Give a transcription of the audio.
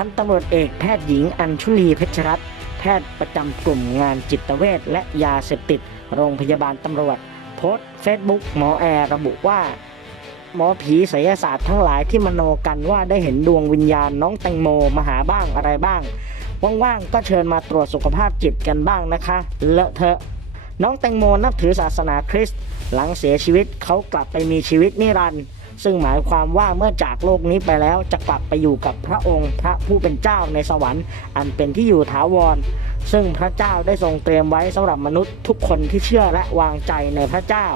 พันตำรวจเอกแพทย์หญิงอัญชุลีเพชรรัตน์แพทย์ประจำกลุ่มงานจิตเวชและยาเสพติด โรงพยาบาลตำรวจ โพสต์เฟซบุ๊กหมอแอร์ระบุว่า หมอผีไสยศาสตร์ทั้งหลายที่มโนกันว่าได้เห็นดวงวิญญาณน้องแตงโมมาหาบ้างอะไรบ้าง ว่างๆ ก็เชิญมาตรวจสุขภาพจิตกันบ้างนะคะเลอะเทอะน้องแตงโมนับถือศาสนาคริสต์หลังเสียชีวิตเขากลับไปมีชีวิตนิรันดร์ ซึ่งหมายความว่าเมื่อจากโลกนี้ไปแล้วจะกลับไปอยู่กับพระองค์พระผู้เป็นเจ้าในสวรรค์ อันเป็นที่อยู่ถาวร ซึ่งพระเจ้าได้ทรงเตรียมไว้สำหรับมนุษย์ทุกคนที่เชื่อและวางใจในพระเจ้า